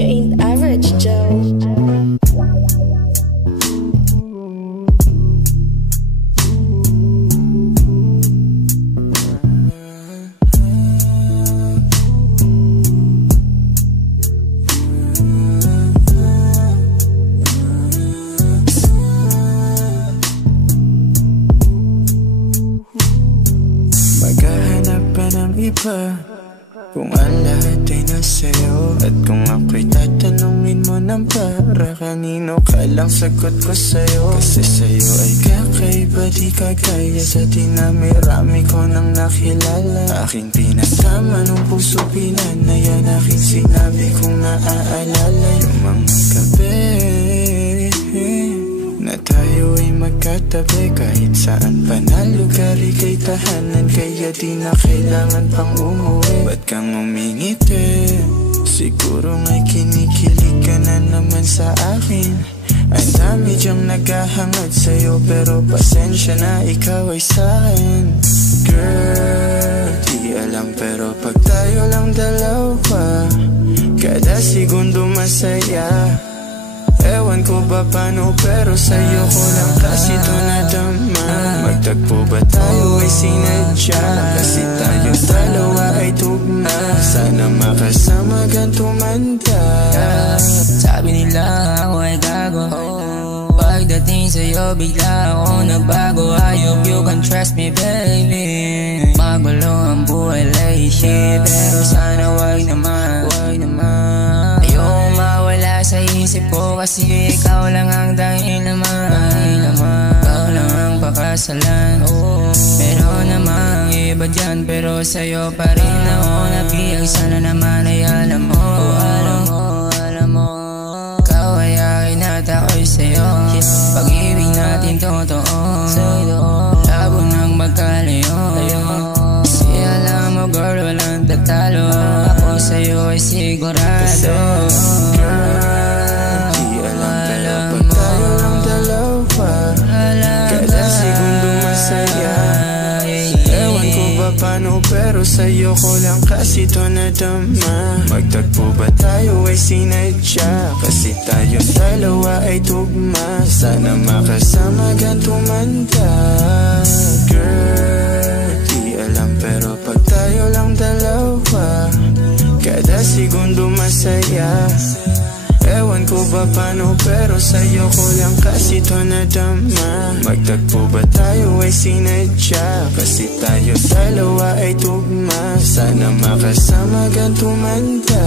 You ain't average, Joe. Maghahanap pa ng iba kung ang lahat ay nasa'yo. At kung ako'y tatanungin mo ng para kanino, ka lang sagot ko sa'yo. Kasi sa'yo ay kakaiba, di kagaya sa dinami-rami ko nang nakilala. Aking pinasama nung puso pinanayan, aking sinabi kong naaalala yung mga gabi na tayo ay magkatabi. Kahit saan pa na lugar ika'y tahanan, kaya di na kailangan pang umuwi. Ba't kang umingiti? Siguro nga'y kinikilig ka na naman sa akin. Ang dami dyang naghahangad sa'yo, pero pasensya na ikaw ay sa'kin. Girl, di alam pero pag tayo lang dalawa, kada segundo masaya. Ewan ko ba paano, pero sa'yo ko lang kasi ito nadama. Magtagpo ba tayo ay sinadya? Kasi tayo dalawa ay tugma. Sana makasama ganito manda. Sabi nila ako ay gago, pagdating sa'yo bigla ako nagbago. I hope you can trust me, baby. Magulo ang buhay, layship, pero sana wag naman. Ayoko mawala sa isip ko, kasi ikaw lang ang dahil naman. Ikaw lang ang pakasalan. Meron namang iba dyan, pero sa'yo pa rin ako napiyag. Sana naman ay alam mo, alam mo. Ikaw ay akin at ako'y sa'yo. Pag-ibig natin totoo, labo nang magkalayo. Kasi alam mo girl, walang tatalo. Ako sa'yo ay sigurado. Paano, pero sa'yo ko lang kasi ito nadama. Magtagpo ba tayo ay sinadya? Kasi tayo dalawa ay tugma. Sana makasama ganito manda. Girl, di alam pero pag tayo lang dalawa, kada segundo masaya. Ewan ko ba paano, pero sa'yo ko lang kasi ito nadama. Magtagpo ba tayo ay sinadya? Kasi tayo dalawa ay tugma. Sana makasama ganito manda.